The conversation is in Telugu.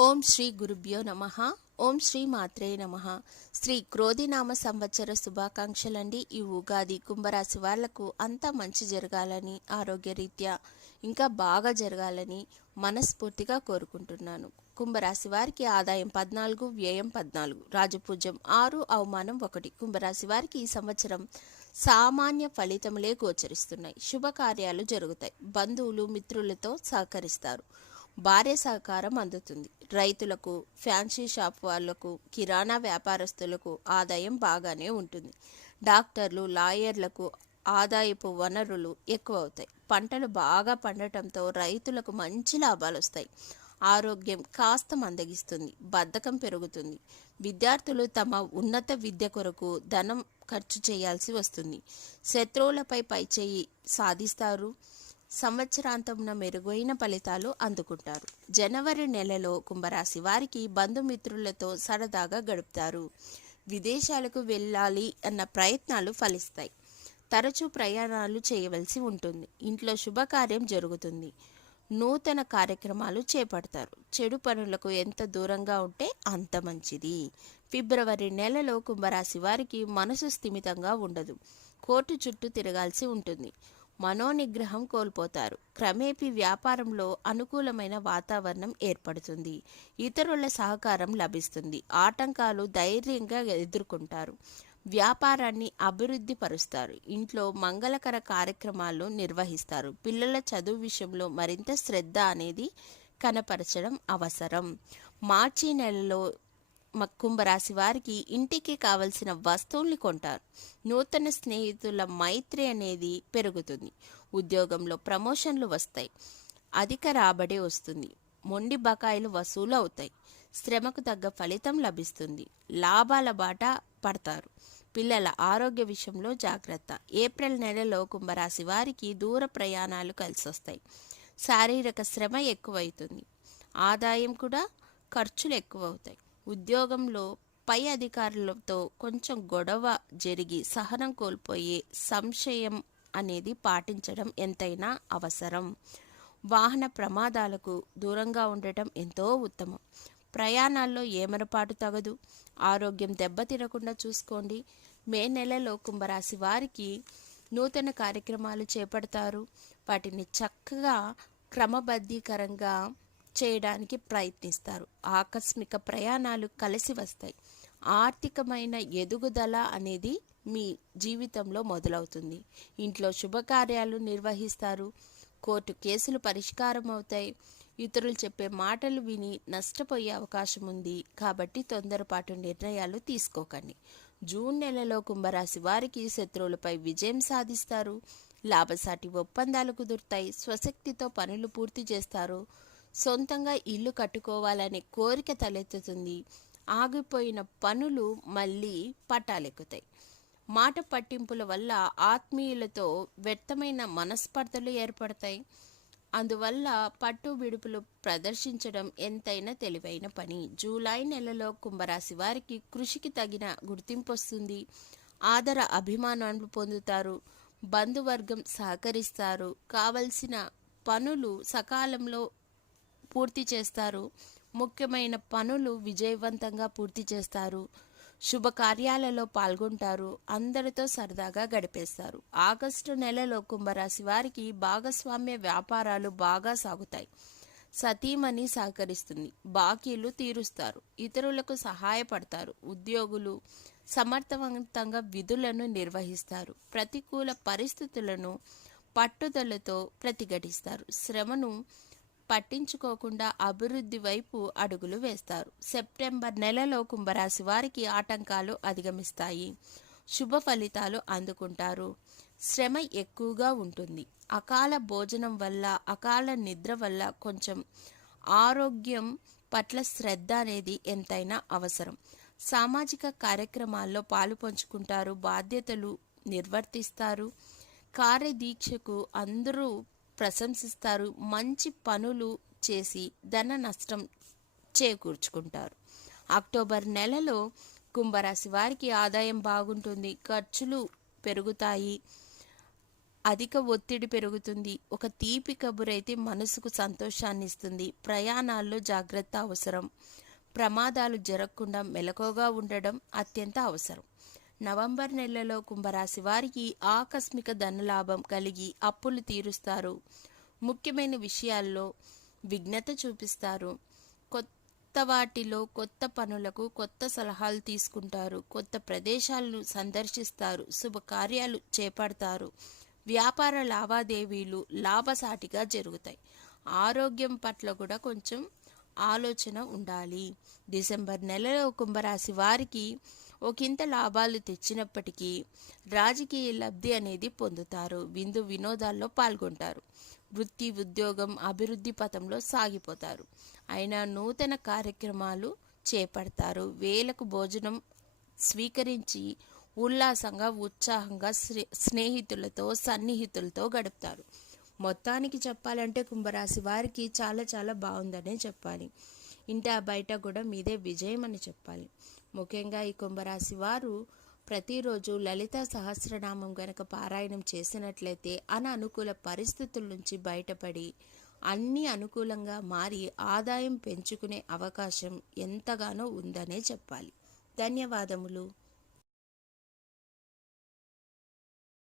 ఓం శ్రీ గురుభ్యో నమః. ఓం శ్రీ మాత్రే నమః. శ్రీ క్రోధినామ సంవత్సర శుభాకాంక్షలండి. ఈ ఉగాది కుంభరాశి వాళ్లకు అంతా మంచి జరగాలని, ఆరోగ్యరీత్యా ఇంకా బాగా జరగాలని మనస్ఫూర్తిగా కోరుకుంటున్నాను. కుంభరాశి వారికి ఆదాయం 14, వ్యయం 14, రాజపూజ్యం 6, అవమానం 1. కుంభరాశి వారికి ఈ సంవత్సరం సామాన్య ఫలితములే గోచరిస్తున్నాయి. శుభకార్యాలు జరుగుతాయి. బంధువులు మిత్రులతో సహకరిస్తారు. భార్య సహకారం అందుతుంది. రైతులకు, ఫ్యాన్సీ షాప్ వాళ్లకు, కిరాణా వ్యాపారస్తులకు ఆదాయం బాగానే ఉంటుంది. డాక్టర్లు, లాయర్లకు ఆదాయపు వనరులు ఎక్కువ అవుతాయి. పంటలు బాగా పండటంతో రైతులకు మంచి లాభాలు వస్తాయి. ఆరోగ్యం కాస్త మందగిస్తుంది. బద్ధకం పెరుగుతుంది. విద్యార్థులు తమ ఉన్నత విద్య కొరకు ధనం ఖర్చు చేయాల్సి వస్తుంది. శత్రువులపై పైచేయి సాధిస్తారు. సంవత్సరాంతమున మెరుగైన ఫలితాలు అందుకుంటారు. జనవరి నెలలో కుంభరాశి వారికి బంధుమిత్రులతో సరదాగా గడుపుతారు. విదేశాలకు వెళ్ళాలి అన్న ప్రయత్నాలు ఫలిస్తాయి. తరచూ ప్రయాణాలు చేయవలసి ఉంటుంది. ఇంట్లో శుభకార్యం జరుగుతుంది. నూతన కార్యక్రమాలు చేపడతారు. చెడు పనులకు ఎంత దూరంగా ఉంటే అంత మంచిది. ఫిబ్రవరి నెలలో కుంభరాశి వారికి మనసు స్థిమితంగా ఉండదు. కోర్టు చుట్టూ తిరగాల్సి ఉంటుంది. మనోనిగ్రహం కోల్పోతారు. క్రమేపీ వ్యాపారంలో అనుకూలమైన వాతావరణం ఏర్పడుతుంది. ఇతరుల సహకారం లభిస్తుంది. ఆటంకాలు ధైర్యంగా ఎదుర్కొంటారు. వ్యాపారాన్ని అభివృద్ధి పరుస్తారు. ఇంట్లో మంగళకర కార్యక్రమాలు నిర్వహిస్తారు. పిల్లల చదువు విషయంలో మరింత శ్రద్ధ అనేది కనపరచడం అవసరం. మార్చి నెలలో కుంభరాశి వారికి ఇంటికి కావలసిన వస్తువుల్ని కొంటారు. నూతన స్నేహితుల మైత్రి అనేది పెరుగుతుంది. ఉద్యోగంలో ప్రమోషన్లు వస్తాయి. అధిక రాబడి వస్తుంది. మొండి బకాయిలు వసూలు అవుతాయి. శ్రమకు తగ్గ ఫలితం లభిస్తుంది. లాభాల బాట పడతారు. పిల్లల ఆరోగ్య విషయంలో జాగ్రత్త. ఏప్రిల్ నెలలో కుంభరాశి వారికి దూర ప్రయాణాలు కలిసొస్తాయి. శారీరక శ్రమ ఎక్కువవుతుంది. ఆదాయం కూడా, ఖర్చులు ఎక్కువ అవుతాయి. ఉద్యోగంలో పై అధికారులతో కొంచెం గొడవ జరిగి సహనం కోల్పోయే సంశయం అనేది పాటించడం ఎంతైనా అవసరం. వాహన ప్రమాదాలకు దూరంగా ఉండటం ఎంతో ఉత్తమం. ప్రయాణాల్లో ఏమరపాటు తగదు. ఆరోగ్యం దెబ్బతినకుండా చూసుకోండి. మే నెలలో కుంభరాశి వారికి నూతన కార్యక్రమాలు చేపడతారు. వాటిని చక్కగా క్రమబద్ధీకరంగా చేయడానికి ప్రయత్నిస్తారు. ఆకస్మిక ప్రయాణాలు కలిసి వస్తాయి. ఆర్థికమైన ఎదుగుదల అనేది మీ జీవితంలో మొదలవుతుంది. ఇంట్లో శుభకార్యాలు నిర్వహిస్తారు. కోర్టు కేసులు పరిష్కారం అవుతాయి. ఇతరులు చెప్పే మాటలు విని నష్టపోయే అవకాశం ఉంది. కాబట్టి తొందరపాటు నిర్ణయాలు తీసుకోకండి. జూన్ నెలలో కుంభరాశి వారికి శత్రువులపై విజయం సాధిస్తారు. లాభసాటి ఒప్పందాలు కుదురుతాయి. స్వశక్తితో పనులు పూర్తి చేస్తారు. సొంతంగా ఇల్లు కట్టుకోవాలనే కోరిక తలెత్తుతుంది. ఆగిపోయిన పనులు మళ్ళీ పట్టాలెక్కుతాయి. మాట పట్టింపుల వల్ల ఆత్మీయులతో వ్యర్థమైన మనస్పర్ధలు ఏర్పడతాయి. అందువల్ల పట్టు విడుపులు ప్రదర్శించడం ఎంతైనా తెలివైన పని. జూలై నెలలో కుంభరాశి వారికి కృషికి తగిన గుర్తింపు వస్తుంది. ఆదర అభిమానాలు పొందుతారు. బంధువర్గం సహకరిస్తారు. కావలసిన పనులు సకాలంలో పూర్తి చేస్తారు. ముఖ్యమైన పనులు విజయవంతంగా పూర్తి చేస్తారు. శుభకార్యాలలో పాల్గొంటారు. అందరితో సరదాగా గడిపేస్తారు. ఆగస్టు నెలలో కుంభరాశి వారికి భాగస్వామ్య వ్యాపారాలు బాగా సాగుతాయి. సతీమణి సహకరిస్తుంది. బాకీలు తీరుస్తారు. ఇతరులకు సహాయపడతారు. ఉద్యోగులు సమర్థవంతంగా విధులను నిర్వహిస్తారు. ప్రతికూల పరిస్థితులను పట్టుదలతో ప్రతిఘటిస్తారు. శ్రమను పట్టించుకోకుండా అభివృద్ధి వైపు అడుగులు వేస్తారు. సెప్టెంబర్ నెలలో కుంభరాశి వారికి ఆటంకాలు అధిగమిస్తాయి. శుభ ఫలితాలు అందుకుంటారు. శ్రమ ఎక్కువగా ఉంటుంది. అకాల భోజనం వల్ల, అకాల నిద్ర వల్ల కొంచెం ఆరోగ్యం పట్ల శ్రద్ధ అనేది ఎంతైనా అవసరం. సామాజిక కార్యక్రమాల్లో పాలు పంచుకుంటారు. బాధ్యతలు నిర్వర్తిస్తారు. కార్యదీక్షకు అందరూ ప్రశంసిస్తారు. మంచి పనులు చేసి ధన నష్టం చేకూర్చుకుంటారు. అక్టోబర్ నెలలో కుంభరాశి వారికి ఆదాయం బాగుంటుంది. ఖర్చులు పెరుగుతాయి. అధిక ఒత్తిడి పెరుగుతుంది. ఒక తీపి కబురైతే మనసుకు సంతోషాన్ని ఇస్తుంది. ప్రయాణాల్లో జాగ్రత్త అవసరం. ప్రమాదాలు జరగకుండా మెలకువగా ఉండడం అత్యంత అవసరం. నవంబర్ నెలలో కుంభరాశి వారికి ఆకస్మిక ధనలాభం కలిగి అప్పులు తీరుస్తారు. ముఖ్యమైన విషయాల్లో విఘ్నత చూపిస్తారు. కొత్త వాటిలో కొత్త పనులకు కొత్త సలహాలు తీసుకుంటారు. కొత్త ప్రదేశాలను సందర్శిస్తారు. శుభకార్యాలు చేపడతారు. వ్యాపార లావాదేవీలు లాభసాటిగా జరుగుతాయి. ఆరోగ్యం పట్ల కూడా కొంచెం ఆలోచన ఉండాలి. డిసెంబర్ నెలలో కుంభరాశి వారికి ఒకంత లాభాలు తెచ్చినప్పటికీ రాజకీయ లబ్ధి అనేది పొందుతారు. విందు వినోదాల్లో పాల్గొంటారు. వృత్తి ఉద్యోగం అభివృద్ధి పథంలో సాగిపోతారు. అయినా నూతన కార్యక్రమాలు చేపడతారు. వేలకు భోజనం స్వీకరించి ఉల్లాసంగా ఉత్సాహంగా స్నేహితులతో సన్నిహితులతో గడుపుతారు. మొత్తానికి చెప్పాలంటే కుంభరాశి వారికి చాలా చాలా బాగుందనే చెప్పాలి. ఇంటా బయట కూడా మీదే విజయం అని చెప్పాలి. ముఖ్యంగా ఈ కుంభరాశి వారు ప్రతిరోజు లలిత సహస్రనామం గనక పారాయణం చేసినట్లయితే అననుకూల పరిస్థితుల నుంచి బయటపడి అన్నీ అనుకూలంగా మారి ఆదాయం పెంచుకునే అవకాశం ఎంతగానో ఉందనే చెప్పాలి. ధన్యవాదములు.